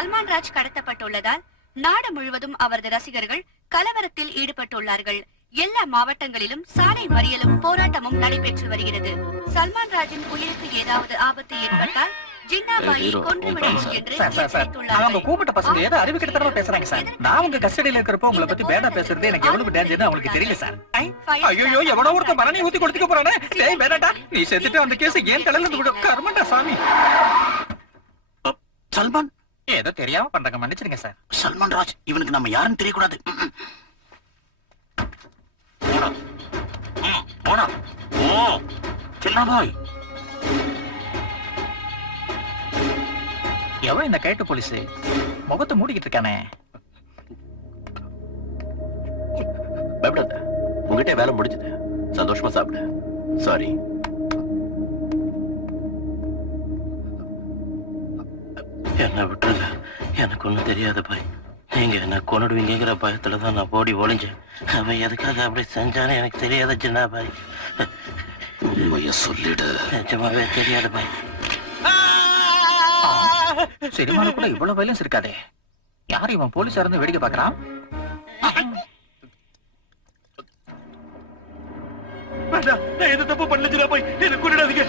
சல்மான் ராஜ் கடத்தப்பட்டுள்ளதால் நாடு முழுவதும் அவரது ரசிகர்கள் கலவரத்தில் ஈடுபட்டுள்ளார்கள். எல்லா மாவட்டங்களிலும் சாலை மறியலும் போராட்டமும் நடைபெற்று வருகிறது. சல்மான் ராஜின் உயிருக்கு ஏதாவது ஆபத்து ஏற்பட்டால் ஜின்னாபாயை கொன்றுவிடுவோம் என்று அவங்க கூப்பிட்ட பசங்க ஏதோ அறிவு கிட்டத்தட்ட பேசுறாங்க சார். நான் உங்க கஸ்டடியில இருக்கிறப்போ உங்களை பத்தி பேடா பேசுறது எனக்கு எவ்வளவு டேஞ்சர்னு அவங்களுக்கு தெரியல சார். ஐயோ எவ்வளவு ஒருத்த மரணி ஊத்தி கொடுத்துக்க போறானே. டேய் பேடாடா, நீ செத்துட்டு அந்த கேஸ் ஏன் தலையில இருந்து விடு. கர்மண்டா சாமி. சல்மான் ஏதோ தெரியாம பண்றாங்க, மன்னிச்சிருங்க சார். சல்மான் ராஜ் இவனுக்கு நம்ம யாருன்னு தெரியக்கூடாது. சின்னபாய் எவன் இந்த கைட்டு போலீஸ் முகத்தை மூடிக்கிட்டு இருக்கானே. பயப்படாத, உங்ககிட்ட வேலை முடிஞ்சது. சந்தோஷமா சாப்பிடு. சாரி. என்ன விட்டுருங்க, எனக்கு ஒண்ணும் தெரியாது பாய். நீங்க என்ன கொண்டுடுவீங்கிற பயத்துலதான் நான் ஓடி ஒளிஞ்சேன். அவன் எதுக்காக அப்படி செஞ்சானே எனக்கு தெரியாத சின்ன பாய். உண்மைய சொல்லிடு. நிஜமாவே தெரியாது பாய். சினிமாவுக்குள்ள இவ்வளவு வயலன்ஸ் இருக்காதே. யார் இவன் போலீஸா இருந்து வேடிக்கை பாக்குறான்? நான் எது தப்பு பண்ணல பாய், என்ன கொண்டுடாதீங்க.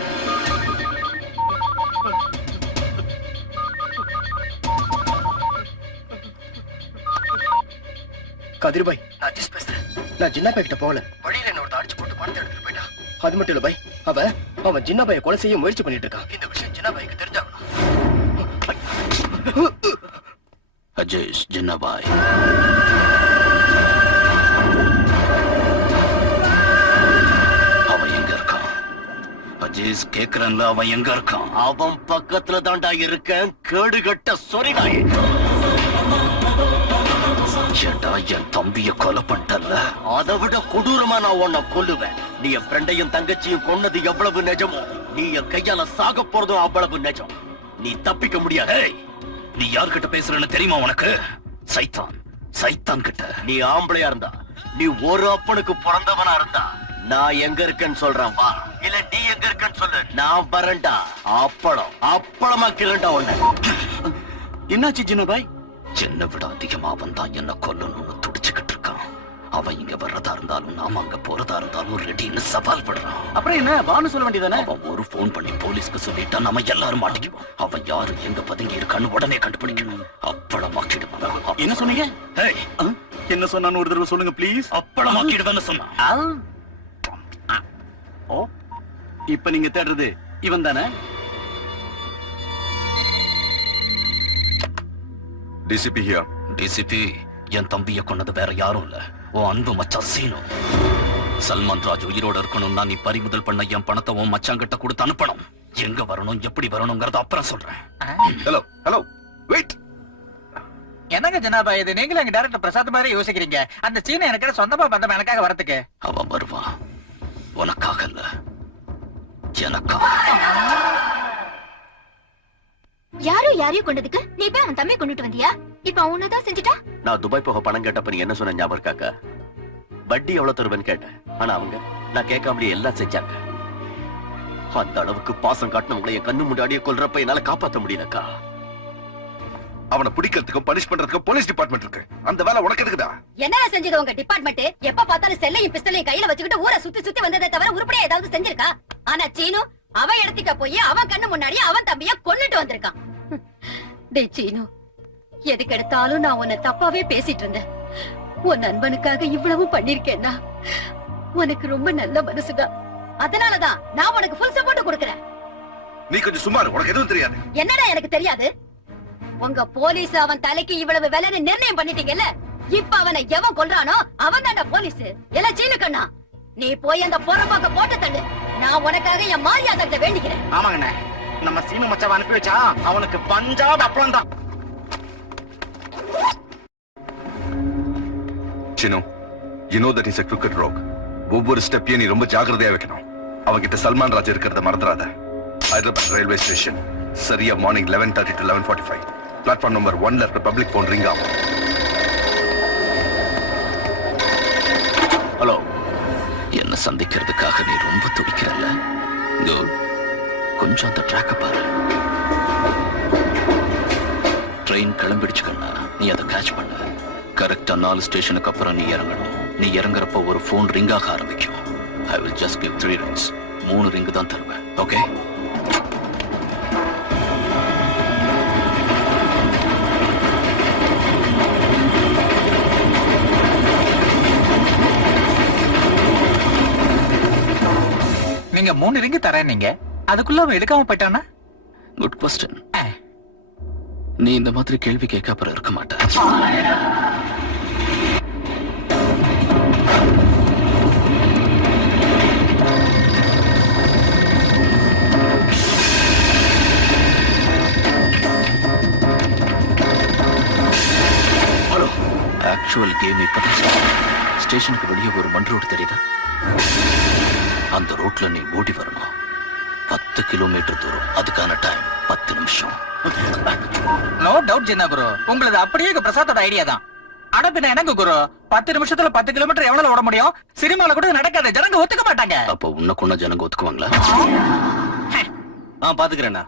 கதிர்பாய், நான் ஜஸ்ட் பேசுறேன். நான் ஜின்னா பாய் கிட்ட போகல. வழியில என்ன ஒரு அடிச்சு போட்டு பணத்தை எடுத்துட்டு போயிட்டான். அது மட்டும் இல்ல பாய், அவன் ஜின்னா பாயை கொலை செய்ய முயற்சி பண்ணிட்டு இருக்கான். இந்த விஷயம் ஜின்னா பாய்க்கு தெரிஞ்சாகணும். அஜேஷ் ஜின்னாபாய், அவன் எங்க இருக்கான்? அஜேஷ் கேக்குறன்ல, அவன் எங்க இருக்கான்? அவன் பக்கத்துல தாண்டா இருக்கேன். கேடுகட்ட சொரிநாயே. என் தம்பிய கொலை பண்ணல, அதை விட கொடூரமா நான் உன்னை கொல்லுவேன். நீ என் ஃப்ரெண்டையும் தங்கச்சியும் கொன்னது எவ்வளவு நிஜமோ, நீ என் கையால சாக போறதும் அவ்வளவு நிஜம். நீ தப்பிக்க முடியாது. நீ யார்கிட்ட பேசுறன்னு தெரியுமா உனக்கு? சைத்தான், சைத்தான் கிட்ட. நீ ஆம்பளையா இருந்தா, நீ ஒரு அப்பனுக்கு பிறந்தவனா இருந்தா, நான் எங்க இருக்கேன்னு சொல்றேன் வா. இல்ல நீ எங்க இருக்கேன்னு சொல்லு, நான் வரேன்டா. அப்பளமா கிளண்டா உன்னை. என்னாச்சு ஜின்னபாய்? என்னை விட அதிகமா அவன் தான் என்ன கொல்லணும்னு துடிச்சுக்கிட்டு இருக்கான். அவன் இங்க வர்றதா இருந்தாலும் நாம அங்க போறதா இருந்தாலும் ரெடின்னு சவால் படுறான். அப்புறம் என்ன வான்னு சொல்ல வேண்டியதானே? அவன் ஒரு போன் பண்ணி போலீஸ்க்கு சொல்லிட்டா நம்ம எல்லாரும் மாட்டிக்குவோம். அவன் யாரு எங்க பதுங்கி இருக்கான்னு உடனே கண்டுபிடிக்கணும். அப்பளமாக்கிடுவான். என்ன சொன்னீங்க? என்ன சொன்னான்னு ஒரு தடவை சொல்லுங்க ப்ளீஸ். அப்பளமாக்கிடுவேன்னு சொன்னான். ஓ, இப்ப நீங்க தேடுறது இவன் தானே? TCP here. டிசிபி, என் தம்பிய கொண்டது வேற யாரும் இல்ல, உன் அன்பு மச்சான் சீனு. சல்மான் ராஜ் உயிரோட இருக்கணும்னா நீ பறிமுதல் பண்ண என் பணத்தை உன் மச்சாங்கிட்ட கொடுத்து அனுப்பணும். எங்க வரணும், எப்படி வரணுங்கிறத அப்புறம் சொல்றேன். Hello hello wait. என்னங்க ஜனாபாய் இது? நீங்களும் எங்க டைரக்டர் பிரசாத் மாதிரி யோசிக்கிறீங்க. அந்த சீனை எனக்கு சொந்தமா பந்தம் எனக்காக வரதுக்கு. அவன் வருவான், உனக்காக இல்ல எனக்காக. யாரையும் கொண்டதுக்கு நீ போய் அவன் தம்பி கொண்டுட்டு வந்தியா? இப்ப அவனதான் செஞ்சுட்டா. நான் துபாய் போக பணம் கேட்டப்ப நீ என்ன சொன்ன ஞாபகம் இருக்காக்கா? வட்டி எவ்வளவு தருவேன்னு கேட்டேன். ஆனா அவங்க நான் கேட்காமலே எல்லாம் செஞ்சாங்க. அந்த அளவுக்கு பாசம் காட்டினவங்களை என் கண்ணு முன்னாடியே கொல்றப்ப என்னால காப்பாற்ற முடியலக்கா. அவனை பிடிக்கிறதுக்கும் பனிஷ் பண்றதுக்கும் போலீஸ் டிபார்ட்மெண்ட் இருக்கு. அந்த வேலை உனக்கு இருக்குதா? என்ன செஞ்சது உங்க டிபார்ட்மெண்ட்? எப்ப பார்த்தாலும் செல்லையும் பிஸ்டலையும் கையில வச்சுக்கிட்டு ஊரை சுத்தி சுத்தி வந்ததை தவிர உருப்படியா ஏதாவது செஞ்சிருக்கா? ஆனா சீனு அவன் இடத்துக்கு போய் அவன் கண்ணு முன்னாடி அவன் தம்பிய கொன்னுட்டு வந்திருக்கான். டேய் சீனு, எதுக்கு எடுத்தாலும் நான் உன்னை தப்பாவே பேசிட்டு இருந்தேன். உன் நண்பனுக்காக இவ்வளவு பண்ணிருக்கேன்னா உனக்கு ரொம்ப நல்ல மனசுதான். அதனாலதான் நான் உனக்கு ஃபுல் சப்போர்ட் கொடுக்கறேன். நீ கொஞ்சம் சும்மா இரு, உனக்கு எதுவும் தெரியாது. என்னடா எனக்கு தெரியாது? உங்க போலீஸ் அவன் தலைக்கு இவ்வளவு விலைன்னு நிர்ணயம் பண்ணிட்டீங்கல்ல, இப்ப அவனை எவன் கொல்றானோ அவன் தான்டா போலீஸ். எல்லாம் சீனு கண்ணா, நீ போய் அந்த போறப்பாக்க போட்டு தள்ளு. நான் உனக்காக என் மாரியாதை வேண்டிக்கிறேன். ஆமாங்கண்ணே, நம்ம சீனு மச்சாவை அனுப்பி வச்சா அவனுக்கு பஞ்சாப் அப்பளம் தான். Chinu, you know that he's a crooked rogue. ஒவ்வொரு ஸ்டெப்பையும் நீ ரொம்ப ஜாக்கிரதையா வைக்கணும். அவகிட்ட சல்மான் ராஜ் இருக்கிறத மறந்துடாத. ஹைதராபாத் ரயில்வே ஸ்டேஷன் சரியா மார்னிங் 11:30 to 11:45 பிளாட்ஃபார்ம் நம்பர் 1ல இருக்க பப்ளிக் போன் ரிங் ஆகும். ஹலோ, என்ன சந்திக்கிறதுக்காக நீ ரொம்ப துடிக்கிறல்ல? கொஞ்சம் அந்த ட்ராக்க பாரு. ட்ரெயின் கிளம்பிடுச்சு கண்ணா, நீ அதை கேட்ச் பண்ண. கரெக்டா 4 ஸ்டேஷனுக்கு அப்புறம் நீ இறங்கணும். நீ இறங்குறப்ப ஒரு போன் ரிங் ஆக ஆரம்பிக்கும். I will just give 3 rings. 3 ring தான் தருவேன். ஓகே? நீங்க 3 ரிங்கு தரேன், நீங்க அதுக்குள்ள அவன் எடுக்காம போயிட்டானா? Good question. நீ இந்த மாதிரி கேள்வி கேட்க அப்புறம் இருக்க மாட்ட. ஹலோ, ஆக்சுவல் கேம் இப்பதான் ஸ்டேஷனுக்கு வெளியே ஒரு மண் ரோடு தெரியுதா? அந்த ரோட்ல நீ ஓடி வரணும். 10 கிலோமீட்டர் தூரம். அதுக்கான டைம் 10 நிமிஷம். நோ டவுட் ஜின்னா குரு, உங்களது அப்படியே பிரசாத்தோட ஐடியா தான். ஆனா பின்ன எனக்கு குரு, 10 நிமிஷத்துல 10 கிலோமீட்டர் எவ்வளவு ஓட முடியும்? சினிமால கூட நடக்காது, ஜனங்க ஒத்துக்க மாட்டாங்க. அப்ப உன்ன கொண்டா ஜனங்க ஒத்துக்குவாங்களா? பாத்துக்கிறேன்னா.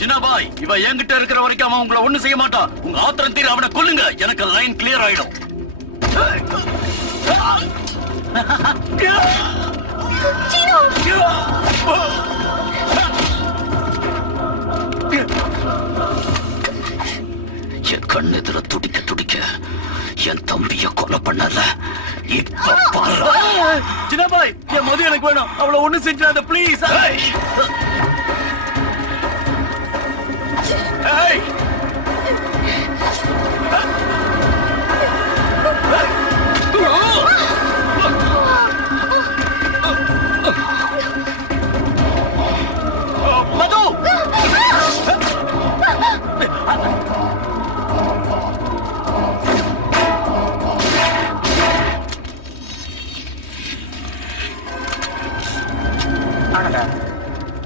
ஜினாபாய், இவ என்கிட்ட இருக்கிற வரைக்கும் அவன் உங்களை ஒண்ணு செய்ய மாட்டான். உங்க ஆத்திரம் தீர அவனை கொல்லுங்க. எனக்கு லைன் கிளியர் ஆயிடும். என் கண்ணெதிர துடிக்க துடிக்க என் தம்பிய கொலை பண்ணல. இப்ப பாரு. ஜினாபாய், என் மது எனக்கு வேணும். அவளை ஒண்ணு செஞ்சாத ப்ளீஸ். Hey! Madhu!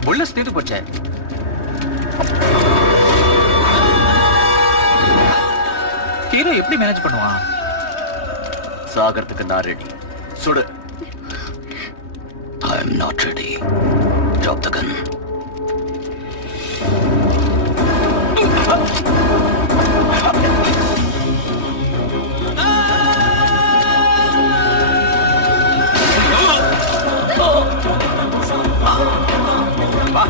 புல்லட் தீர்ந்து போச்சே. ஹீரோ எப்படி மேனேஜ் பண்ணுவான்? சாகறதுக்கு நான் ரெடி. சுடு. I am not ready. Drop the gun. வா.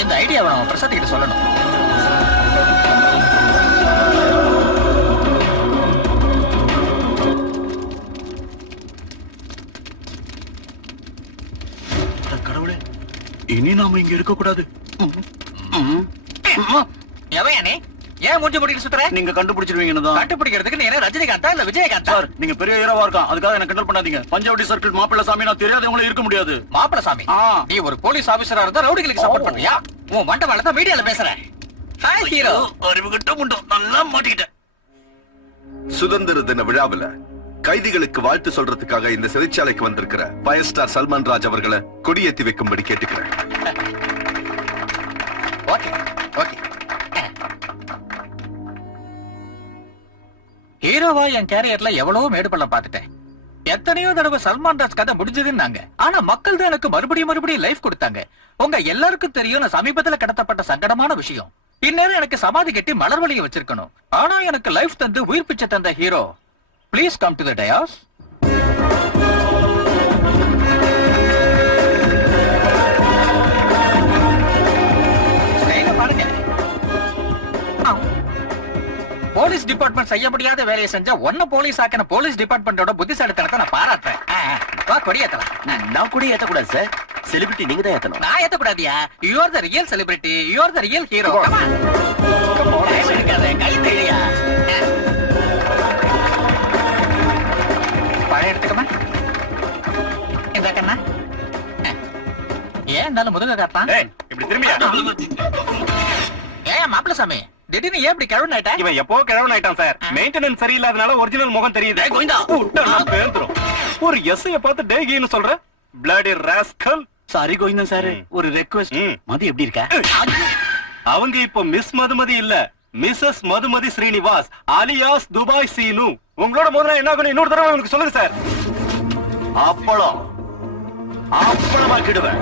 இந்த ஐடியாவை நம்ம பிரசாத் கிட்ட சொல்லணும். கடவுளே, இனி நாம இங்க இருக்க கூடாது. எவையா நீ? ஏன் மூஞ்சி முடிக்க சுத்துற? நீங்க கண்டுபிடிச்சிருவீங்கன்னு கண்டுபிடிக்கிறதுக்கு நீ என்ன ரஜினிகாந்தா இல்ல விஜயகாந்தா? சார், நீங்க பெரிய ஹீரோவா இருக்கான், அதுக்காக என்ன கிண்டல் பண்ணாதீங்க. பஞ்சவடி சர்க்கிள் மாப்பிள்ள சாமி நான் தெரியாதவங்களும் இருக்க முடியாது. மாப்பிளசாமி, ஆ. நீ ஒரு போலீஸ் ஆபீசரா இருந்தா ரவுடிகளுக்கு சப்போர்ட் பண்றியா? உன் மண்டபால தான் மீடியால பேசுற. Hi hero. அறிவு கிட்ட முண்டோ நல்லா மாட்டிக்கிட்டேன். சுதந்திர தின விழாவில் கைதிகளுக்கு வாழ்த்து சொல்றதுக்காக இந்த சிறைச்சாலைக்கு வந்திருக்கிற ஃபயர் ஸ்டார் சல்மான் ராஜ் அவர்களை கொடியேத்தி வைக்கும்படி கேட்டுக்கிறேன். Okay okay. ஹீரோவா என் கேரியர்ல எவ்வளவோ மேடு பள்ளம் பார்த்துட்டேன். எத்தனையோ தடவை சல்மான் ராஜ் கதை முடிஞ்சதுன்னாங்க. ஆனா மக்கள் தான் எனக்கு மறுபடியும் லைஃப் கொடுத்தாங்க. உங்க எல்லாருக்கும் தெரியும், நான் சமீபத்துல கடத்தப்பட்ட சங்கடமான விஷயம். இந்நேரம் எனக்கு சமாதி கட்டி மலர் வழியை வச்சிருக்கணும். ஆனா எனக்கு லைஃப் தந்து உயிர் பிச்சை தந்த hero, please come to the Dias. பாருங்க, போலீஸ் டிபார்ட்மெண்ட் செய்ய முடியாத வேலையை செஞ்ச ஒன்ன போலீஸ் ஆக்கின போலீஸ் டிபார்ட்மெண்டோட புத்திசாலித்தனத்தை நான் பாராட்டுறேன். வா, கொடியேத்தலாம். நான் கூட ஏத்தக்கூடாது சார், செலிபிரிட்டி நீங்க தான் ஏத்தணும். நான் ஏத்தக்கூடாதியா? You are the real celebrity, you are the real hero. கை தெரியா? பழைய எடுத்துக்கமா இந்த கண்ணா. ஏன் இருந்தாலும் முதுக காப்பான். இப்படி திரும்பியா? ஏன் மாப்பிளசாமி, திடீர்னு ஏன் இப்படி கிழவன் ஆயிட்டா? இவன் எப்போ கிழவன் ஆயிட்டான் சார். மெயின்டெனன்ஸ் சரியில்லாதனால ஒரிஜினல் முகம் தெரியுது. கோவிந்தா, பேந்துரும். ஒரு எஸ்ஐய பார்த்து டேகின்னு சொல்ற bloody rascal. Sorry Govindan sir, ஒரு ரெக்வெஸ்ட். ம். மதி எப்படி இருக்க? அவங்க இப்போ மிஸ் மதுமதி இல்ல, Mrs Madhumathi Srinivas alias Dubai Seenu. உங்களோட முதல்ல என்ன ஆகணும் இன்னொரு தடவை உங்களுக்கு சொல்லுங்க சார். அப்பளம் அப்பளமாக்கிடுவேன்.